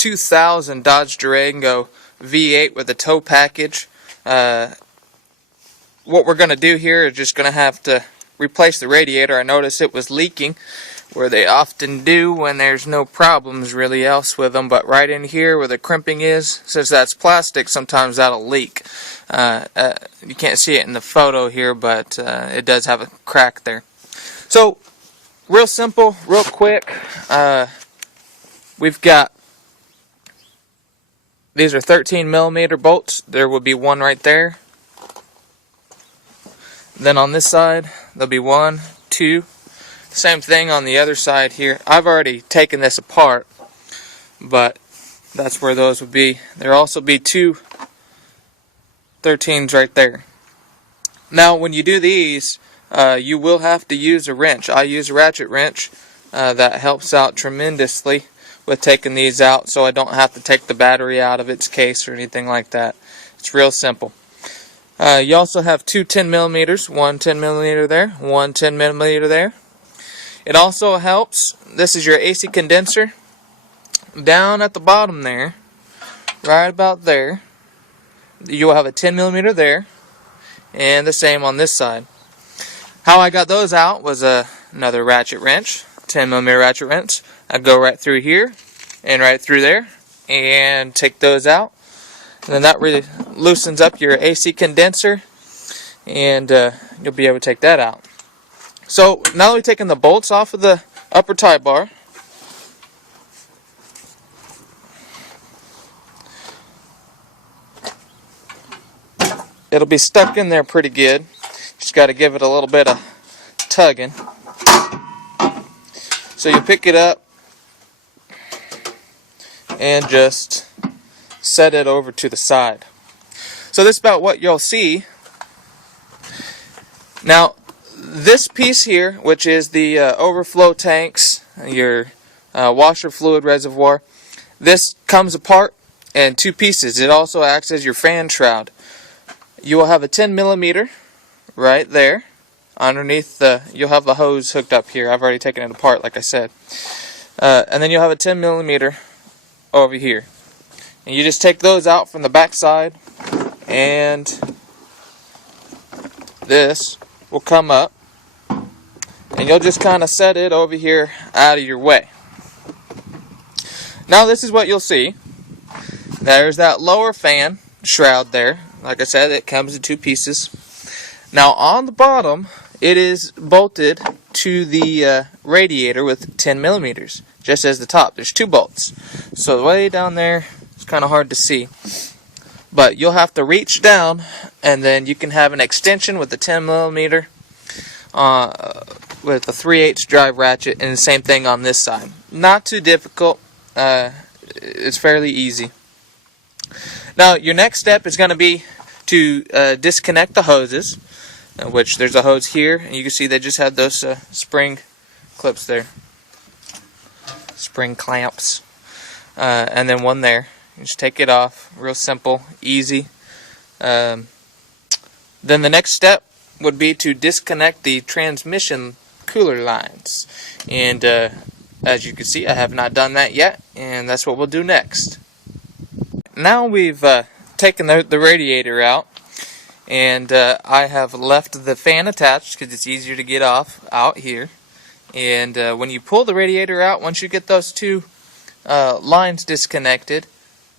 2000 Dodge Durango V8 with a tow package. What we're going to do here is just going to have to replace the radiator. I noticed it was leaking, where they often do when there's no problems really else with them, but right in here where the crimping is, since that's plastic, sometimes that'll leak. You can't see it in the photo here, but it does have a crack there. So real simple, real quick. We've got, these are 13mm bolts. There will be one right there. Then on this side there'll be 1, 2. Same thing on the other side here. I've already taken this apart, but that's where those would be. There'll also be 2 13s right there. Now when you do these, you will have to use a wrench. I use a ratchet wrench. That helps out tremendously with taking these out, so I don't have to take the battery out of its case or anything like that. It's real simple. You also have 2 10mm, one 10mm there, one 10mm there. It also helps, this is your AC condenser. Down at the bottom there, right about there, you will have a 10mm there, and the same on this side. How I got those out was another ratchet wrench, 10mm ratchet wrench. I go right through here and right through there and take those out. And then that really loosens up your AC condenser, and you'll be able to take that out. So now that we've taken the bolts off of the upper tie bar, it'll be stuck in there pretty good. Just got to give it a little bit of tugging. So you pick it up and just set it over to the side. So this is about what you'll see. Now this piece here, which is the overflow tanks, your washer fluid reservoir, this comes apart in 2 pieces. It also acts as your fan shroud. You will have a 10mm right there. Underneath you'll have the hose hooked up here. I've already taken it apart, like I said. And then you'll have a 10mm over here. And you just take those out from the back side, and this will come up, and you'll just kind of set it over here out of your way. Now this is what you'll see. There's that lower fan shroud there. Like I said, it comes in 2 pieces. Now on the bottom, it is bolted to the radiator with 10mm, just as the top. There's 2 bolts. So way down there, it's kind of hard to see. But you'll have to reach down, and then you can have an extension with the 10mm with a 3/8 drive ratchet, and the same thing on this side. Not too difficult. It's fairly easy. Now your next step is going to be to disconnect the hoses, which there's a hose here, and you can see they just have those spring clips there, spring clamps, and then one there. You just take it off, real simple, easy. Then the next step would be to disconnect the transmission cooler lines, and as you can see, I have not done that yet, and that's what we'll do next. Now we've taken the radiator out, and I have left the fan attached because it's easier to get out here. And when you pull the radiator out, once you get those 2 lines disconnected,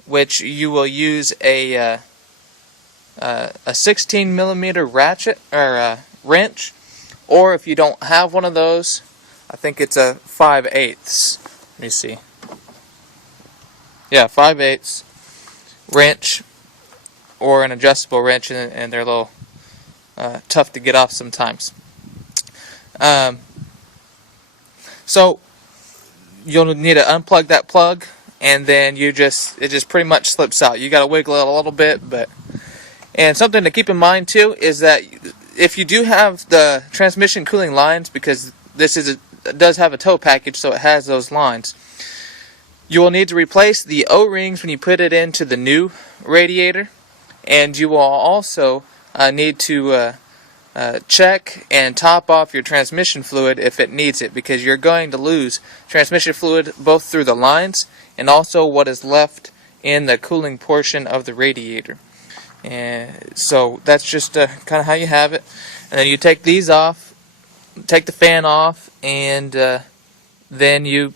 which you will use a 16mm ratchet or wrench, or if you don't have one of those, I think it's a 5/8. Let me see. Yeah, 5/8 wrench, or an adjustable wrench, and they're a little tough to get off sometimes. So you'll need to unplug that plug, and then it just pretty much slips out. You got to wiggle it a little bit, and something to keep in mind too is that if you do have the transmission cooling lines, because this does have a tow package, so it has those lines, you will need to replace the O-rings when you put it into the new radiator, and you will also need to check and top off your transmission fluid if it needs it, because you're going to lose transmission fluid both through the lines and also what is left in the cooling portion of the radiator. And so that's just kind of how you have it. And then you take these off, take the fan off, and then you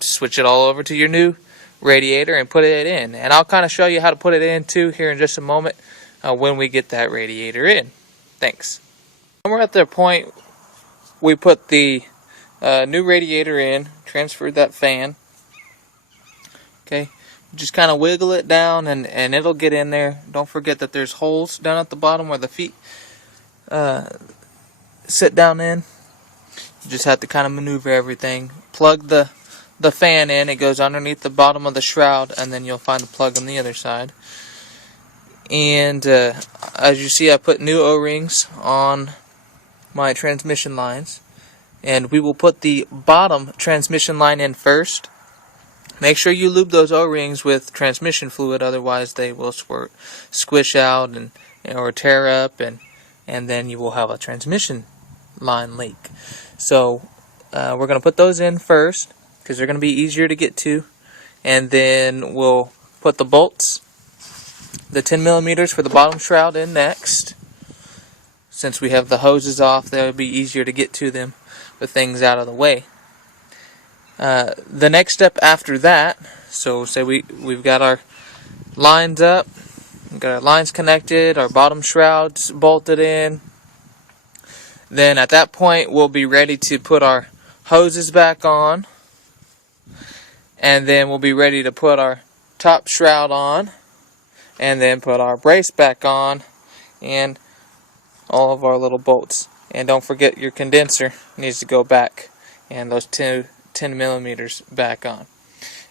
switch it all over to your new radiator and put it in. And I'll kind of show you how to put it in too here in just a moment when we get that radiator in. Thanks. When we're at the point we put the new radiator in, transferred that fan. Okay, just kind of wiggle it down and it'll get in there. Don't forget that there's holes down at the bottom where the feet sit down in. You just have to kind of maneuver everything. Plug the fan in. It goes underneath the bottom of the shroud, and then you'll find a plug on the other side. And as you see, I put new O-rings on my transmission lines, and we will put the bottom transmission line in first. Make sure you lube those O-rings with transmission fluid, otherwise they will squish out or tear up, and then you will have a transmission line leak. So we're going to put those in first because they're going to be easier to get to, and then we'll put the bolts, the 10 millimeters for the bottom shroud, in next. Since we have the hoses off, they'll be easier to get to them with things out of the way. The next step after that, so say we've got our lines up, we've got our lines connected, our bottom shrouds bolted in. Then at that point we'll be ready to put our hoses back on, and then we'll be ready to put our top shroud on, and then put our brace back on, and all of our little bolts. And don't forget your condenser needs to go back, and those 10 millimeters back on.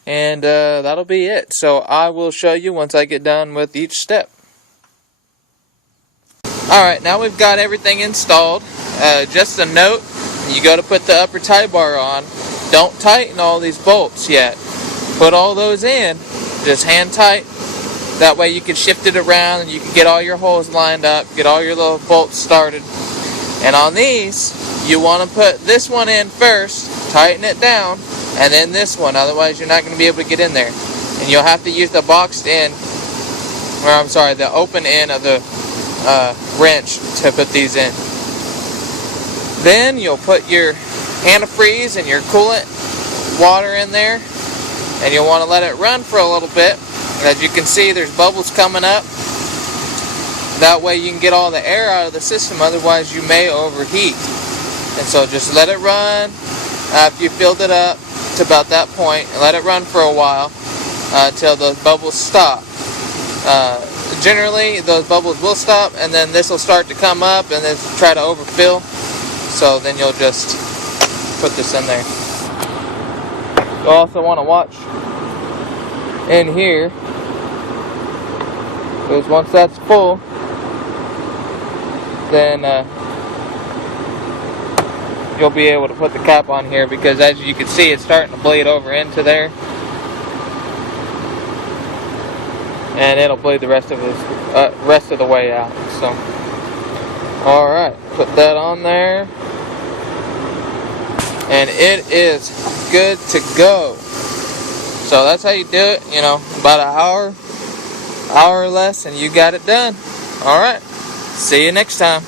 And that'll be it. So I will show you once I get done with each step. Alright, now we've got everything installed. Just a note, when you go to put the upper tie bar on, don't tighten all these bolts yet. Put all those in, just hand tight. That way you can shift it around and you can get all your holes lined up, get all your little bolts started. And on these, you want to put this one in first, tighten it down, and then this one. Otherwise you're not going to be able to get in there. And you'll have to use the boxed end, or I'm sorry, the open end of the wrench to put these in. Then you'll put your antifreeze and your coolant water in there, and you'll want to let it run for a little bit. As you can see, there's bubbles coming up. That way you can get all the air out of the system, otherwise you may overheat. And so just let it run after you filled it up to about that point, and let it run for a while until the bubbles stop. Generally those bubbles will stop, and then this will start to come up and then try to overfill. So then you'll just put this in there. You'll also want to watch in here, because once that's full, then you'll be able to put the cap on here, because as you can see, it's starting to bleed over into there, and it'll bleed the rest of the way out. So, all right, put that on there, and it is good to go. So that's how you do it. You know, about an hour or less, and you got it done. All right, see you next time.